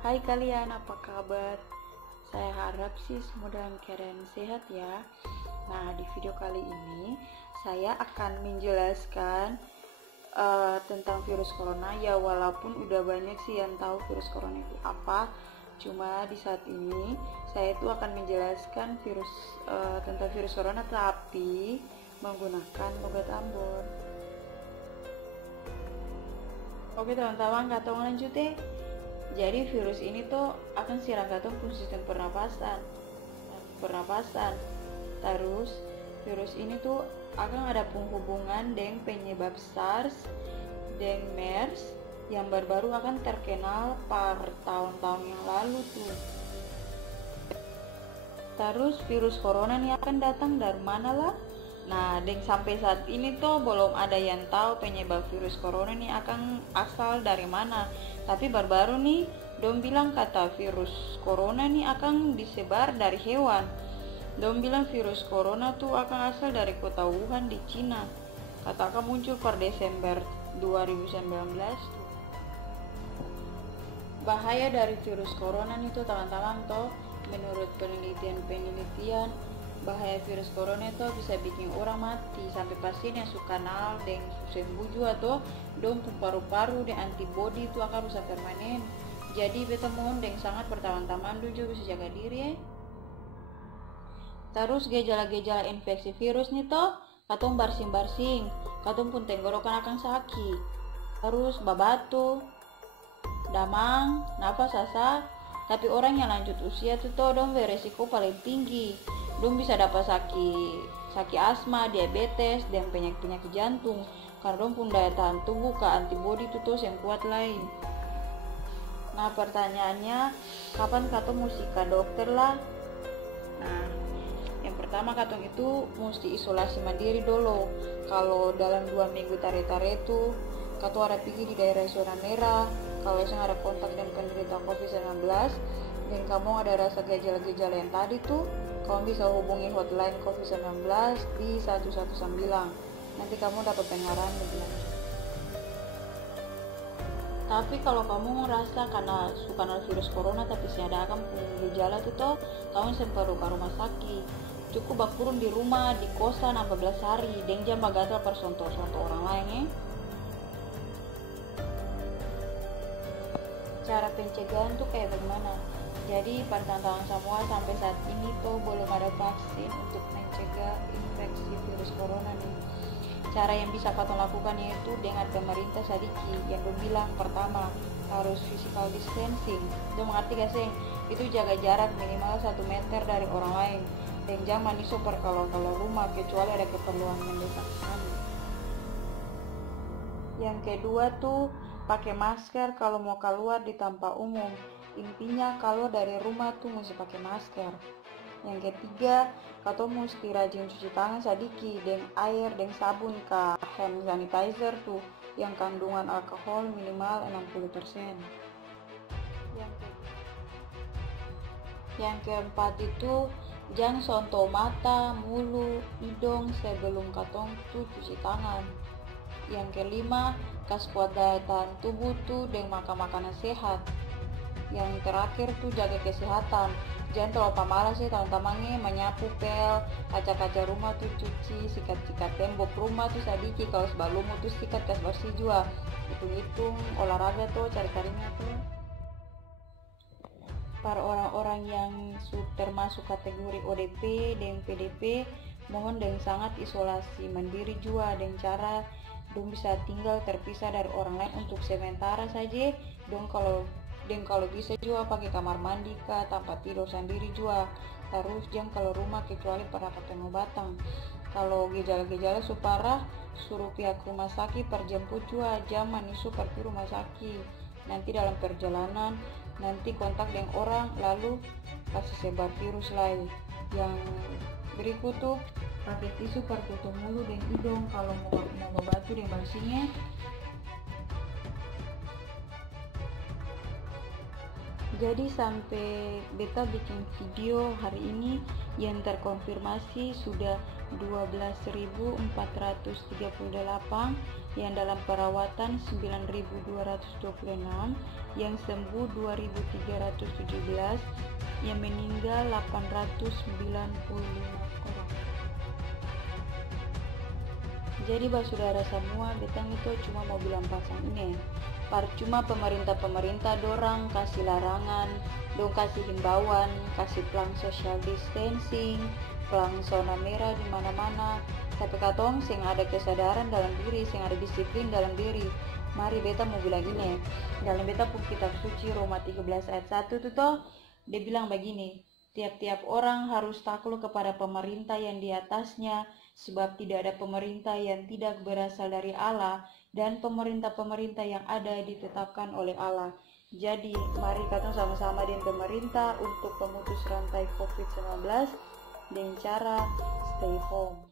Hai kalian, apa kabar? Saya harap sih semua dalam keadaan sehat ya. Nah, di video kali ini saya akan menjelaskan tentang virus corona. Ya, walaupun udah banyak sih yang tahu virus corona itu apa, cuma di saat ini saya itu akan menjelaskan tentang virus corona tapi menggunakan logat Ambon. Oke teman-teman, kita lanjut deh. Jadi virus ini tuh akan serang katong sistem pernapasan. Terus virus ini tuh akan ada penghubungan dengan penyebab SARS dan MERS yang baru-baru akan terkenal per tahun-tahun yang lalu tuh. Terus virus corona nih akan datang dari mana lah? Nah, sampai saat ini tuh belum ada yang tahu penyebab virus corona nih akan asal dari mana. Tapi baru-baru nih dong bilang kata virus corona nih akan disebar dari hewan. Dong bilang virus corona tuh akan asal dari kota Wuhan di Cina. Kata akan muncul per Desember 2019 tuh. Bahaya dari virus corona nih tuh teman-teman tuh, menurut penelitian bahaya virus corona itu bisa bikin orang mati sampai pasien yang suka nal dan sembuh juga tuh dong paru-paru dan antibody itu akan rusak permanen. Jadi beta mohon dengan sangat pertama-tama juga bisa jaga diri ya. Terus gejala-gejala infeksi virus nih toh, katong barsing-barsing, katong pun tenggorokan akan sakit, terus babatu, damang, nafas sesak. Tapi orang yang lanjut usia tuh toh dong beresiko paling tinggi. Dong bisa dapat sakit asma, diabetes, dan penyakit jantung karena dong pun daya tahan tubuh ke antibody itu tuh yang kuat lain. Nah pertanyaannya, kapan katong mesti ke dokter lah? Nah, yang pertama katong itu mesti isolasi mandiri dulu. Kalau dalam 2 minggu tare-tare itu katong ada pergi di daerah zona merah, kalau yang ada kontak dengan penderita COVID-19 dan kamu ada rasa gejala-gejala yang tadi tuh, kamu bisa hubungi hotline COVID-19 di 119. Nanti kamu dapat pengarahan lebih lanjut. Tapi kalau kamu merasa karena suka virus corona tapi ada akan gejala itu toh, kamu perlu ke rumah sakit. Cukup bakurun di rumah, di kosan 14 hari, dan jangan bagatal persontoh-sontoh orang lain ya. Cara pencegahan tuh kayak bagaimana? Jadi pertanyaan semua sampai saat ini tuh belum ada vaksin untuk mencegah infeksi virus corona nih. Cara yang bisa kita lakukan yaitu dengan pemerintah sadiki yang bilang pertama harus physical distancing. Itu mengerti gak sih? Itu jaga jarak minimal 1 meter dari orang lain dan jangan iso kalau rumah kecuali ada keperluan mendesak. Yang kedua tuh pakai masker kalau mau keluar di tempat umum. Intinya kalau dari rumah tuh mesti pakai masker. Yang ketiga, katong mesti rajin cuci tangan sadiki dengan air dan sabun ke hand sanitizer tuh yang kandungan alkohol minimal 60%. Yang keempat itu jangan sonto mata, mulut, hidung sebelum katong tuh cuci tangan. Yang kelima, kas kuat daya tahan tubuh tuh dengan makan makanan sehat. Yang terakhir tuh jaga kesehatan. Jangan terlalu pamalas sih teman-temannya menyapu pel, kaca-kaca rumah tuh cuci, sikat-sikat tembok rumah tuh sadiki, kalau sebelum tuh sikat kas bersih juga. Hitung-hitung olahraga tuh cari-carinya tuh. Para orang-orang yang termasuk kategori ODP dan PDP mohon dengan sangat isolasi mandiri juga dengan cara dong bisa tinggal terpisah dari orang lain untuk sementara saja. Kalau bisa juga pakai kamar mandi kah, tempat tidur sendiri juga. Terus jangan kalau rumah kecuali pendapat pengobatan. Kalau gejala-gejala parah, suruh pihak rumah sakit perjemput juga, jangan isu pergi rumah sakit. Nanti dalam perjalanan nanti kontak dengan orang lalu kasih sebar virus lain. Yang berikut tuh pakai tisu pertutup mulut dan hidung kalau mau batu dan bersihnya. Jadi sampai beta bikin video hari ini yang terkonfirmasi sudah 12.438 yang dalam perawatan 9.226, yang sembuh 2.317, yang meninggal 895 orang. Jadi saudara semua, betang itu cuma mau bilang pasang ini. Percuma pemerintah dorang kasih larangan, dong kasih himbauan, kasih pelang social distancing, pelang zona merah di mana-mana. Tapi katong sing ada kesadaran dalam diri, sing ada disiplin dalam diri. Mari beta mau bilang ini. Dalam beta pun kitab suci Roma 13 ayat 1 itu toh, dia bilang begini, tiap-tiap orang harus takluk kepada pemerintah yang di atasnya, sebab tidak ada pemerintah yang tidak berasal dari Allah, dan pemerintah-pemerintah yang ada ditetapkan oleh Allah. Jadi, mari kita sama-sama dengan pemerintah untuk memutus rantai COVID-19 dengan cara stay home.